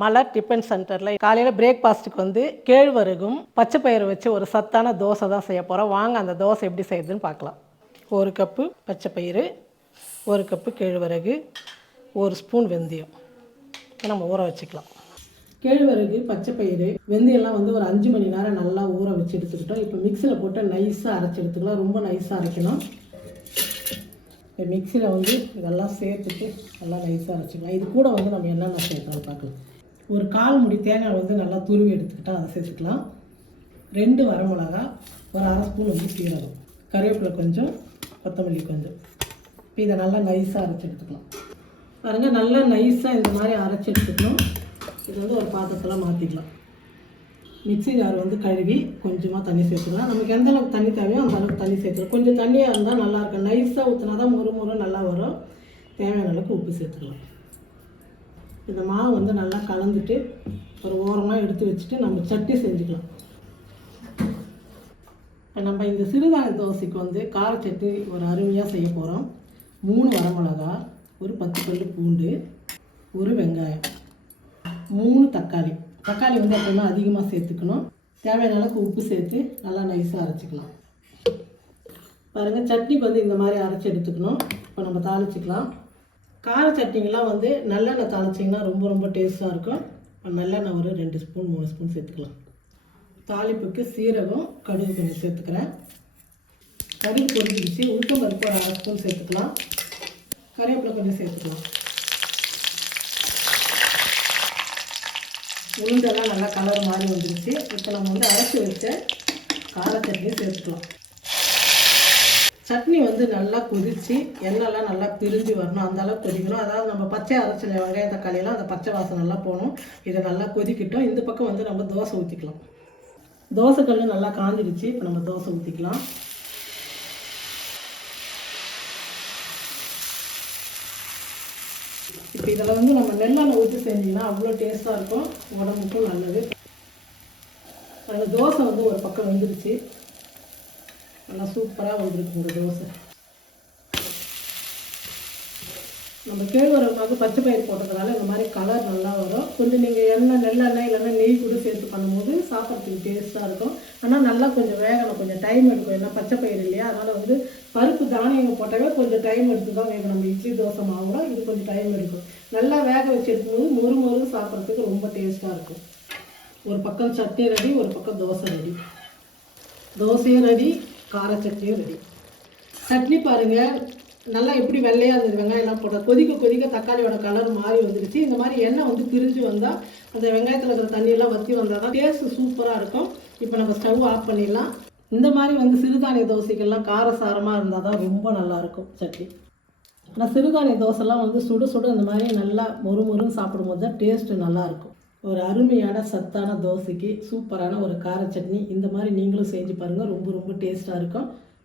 மலர் tiffin சென்டரில் காலையில் பிரேக்ஃபாஸ்ட்டுக்கு வந்து கேழ்வரகும் பச்சை பயிறு வச்சு ஒரு சத்தான தோசை தான் செய்ய போகிறோம். வாங்க அந்த தோசை எப்படி செய்யுதுன்னு பார்க்கலாம். 1 கப்பு பச்சை பயிறு, 1 கப்பு கேழ்வரகு, 1 ஸ்பூன் வெந்தயம் நம்ம ஊற வச்சுக்கலாம். கேழ்வரகு, பச்சை பயிறு, வெந்தயம்லாம் வந்து ஒரு 5 மணி நேரம் நல்லா ஊற வச்சு எடுத்துக்கிட்டோம். இப்போ மிக்சியில் போட்டு நைஸாக அரைச்சி எடுத்துக்கலாம். ரொம்ப நைஸாக அரைக்கணும். இப்போ மிக்சியில் வந்து இதெல்லாம் சேர்த்துட்டு நல்லா நைஸாக அரைச்சிக்கலாம். இது கூட வந்து நம்ம என்னென்ன சேர்க்கலாம் பார்க்கலாம். ஒரு 1/4 முடி தேங்காய் வந்து நல்லா துருவி எடுத்துக்கிட்டால் அதை சேர்த்துக்கலாம். 2 வரமிளகா, ஒரு 1/2 ஸ்பூன் வந்து சீரகம், கருவேப்பிலை கொஞ்சம், கொத்தமல்லி கொஞ்சம். இப்போ இதை நல்லா நைஸாக அரைச்சி எடுத்துக்கலாம். பாருங்கள், நல்லா நைஸாக இந்த மாதிரி அரைச்சி எடுத்துக்கணும். இது வந்து ஒரு பாத்திரத்தில் மாற்றிக்கலாம். மிக்ஸி ஜார் வந்து கழுவி கொஞ்சமாக தண்ணி சேர்த்துக்கலாம். நமக்கு எந்த அளவுக்கு தண்ணி தேவையோ அந்த அளவுக்கு தண்ணி சேர்த்துக்கலாம். கொஞ்சம் தண்ணியாக இருந்தால் நல்லாயிருக்கும். நைஸாக ஊற்றினா தான் முறு நல்லா வரும். தேவையான அளவுக்கு உப்பு சேர்த்துக்கலாம். இந்த மாவு வந்து நல்லா கலந்துட்டு ஒரு ஓரமாக எடுத்து வச்சுட்டு நம்ம சட்னி செஞ்சுக்கலாம். நம்ம இந்த சிறுதானிய தோசைக்கு வந்து கார சட்னி ஒரு அருமையாக செய்ய போகிறோம். 3 வரமிளகா, ஒரு 10 பல்லு பூண்டு, ஒரு வெங்காயம், 3 தக்காளி. தக்காளி வந்து எப்பவுமே அதிகமாக சேர்த்துக்கணும். தேவையான அளவுக்கு உப்பு சேர்த்து நல்லா நைஸாக அரைச்சிக்கலாம். பாருங்கள், சட்னிக்கு வந்து இந்த மாதிரி அரைச்சி எடுத்துக்கணும். இப்போ நம்ம தாளிச்சிக்கலாம். கார சட்னிங்கெலாம் வந்து நல்லெண்ணெய் தாளிச்சிங்கன்னா ரொம்ப டேஸ்ட்டாக இருக்கும். நல்லெண்ணெய் ஒரு 2 ஸ்பூன் 3 ஸ்பூன் சேர்த்துக்கலாம். தாளிப்புக்கு சீரகம், கடுகு கொஞ்சம் சேர்த்துக்கிறேன். கடுகு பொரிஞ்சிடுச்சு. உளுத்தம் பருப்பு ஒரு 1/2 ஸ்பூன் சேர்த்துக்கலாம். கருவேப்பிலை கொஞ்சம் சேர்த்துக்கலாம். உளுந்தெல்லாம் நல்லா கலர் மாதிரி வந்துருச்சு. இப்போ நம்ம வந்து அரைச்சி வச்ச கார சட்னி சேர்த்துக்கலாம். சட்னி வந்து நல்லா கொதித்து எண்ணெய்லாம் நல்லா பிரிஞ்சு வரணும். அந்த அளவுக்கு கொதிக்கணும். அதாவது நம்ம பச்சை அரைச்சல வெங்காயம் தக்காளியெல்லாம் அந்த பச்சை வாசம் நல்லா போகணும். இதை நல்லா கொதிக்கிட்டோம். இந்த பக்கம் வந்து நம்ம தோசை ஊற்றிக்கலாம். தோசை கல் நல்லா காஞ்சிடுச்சு. இப்போ நம்ம தோசை ஊற்றிக்கலாம். இப்போ இதில் வந்து நம்ம நெல்லெண்ணெய் ஊற்றி செஞ்சிங்கன்னா அவ்வளோ டேஸ்ட்டாக இருக்கும். உடம்புக்கும் நல்லது. அந்த தோசை வந்து ஒரு பக்கம் வந்துடுச்சு. நல்லா சூப்பராக வந்துருக்கு இந்த தோசை. நம்ம கேழ்வரகு வந்து பச்சை பயிர் போட்டதுனால இந்த மாதிரி கலர் நல்லா வரும். கொஞ்சம் நீங்கள் நெல்லெண்ணெய் இல்லைன்னா நெய் கூட சேர்த்து பண்ணும்போது சாப்பிட்றதுக்கு டேஸ்ட்டாக இருக்கும். ஆனால் நல்லா கொஞ்சம் வேகணும், கொஞ்சம் டைம் எடுக்கும். ஏன்னா பச்சை பயிர் இல்லையா, அதனால் வந்து பருப்பு தானியங்கள் போட்டாவே கொஞ்சம் டைம் எடுத்து தான் வேகும். நம்ம இட்லி தோசை மாவுனா இது கொஞ்சம் டைம் எடுக்கும். நல்லா வேக வச்சு எடுக்கும்போது மொறு சாப்பிட்றதுக்கு ரொம்ப டேஸ்ட்டாக இருக்கும். ஒரு பக்கம் சட்னி ரெடி, ஒரு பக்கம் தோசை ரெடி. தோசையும் ரெடி, கார சட்னியும் ரெடி. சட்னி பாருங்கள் நல்லா எப்படி வெள்ளையாக இருந்தது. வெங்காயம்லாம் போட்டால் கொதிக்க தக்காளியோட கலர் மாறி வந்துடுச்சு. இந்த மாதிரி எண்ணெய் வந்து பிரிஞ்சு வந்தால் அந்த வெங்காயத்தில் இருக்கிற தண்ணியெல்லாம் வற்றி வந்தால் தான் டேஸ்ட்டு சூப்பராக இருக்கும். இப்போ நம்ம ஸ்டவ் ஆஃப் பண்ணிடலாம். இந்த மாதிரி வந்து சிறுதானிய தோசைக்கெல்லாம் காரசாரமாக இருந்தால் தான் ரொம்ப நல்லாயிருக்கும் சட்னி. ஆனால் சிறுதானிய தோசைலாம் வந்து சுட இந்த மாதிரி நல்லா மொறுன்னு சாப்பிடும்போது தான் டேஸ்ட்டு நல்லாயிருக்கும். ஒரு அருமையான சத்தான தோசைக்கு சூப்பரான ஒரு கார சட்னி இந்த மாதிரி நீங்களும் செஞ்சு பாருங்கள். ரொம்ப டேஸ்ட்டாக இருக்கும்.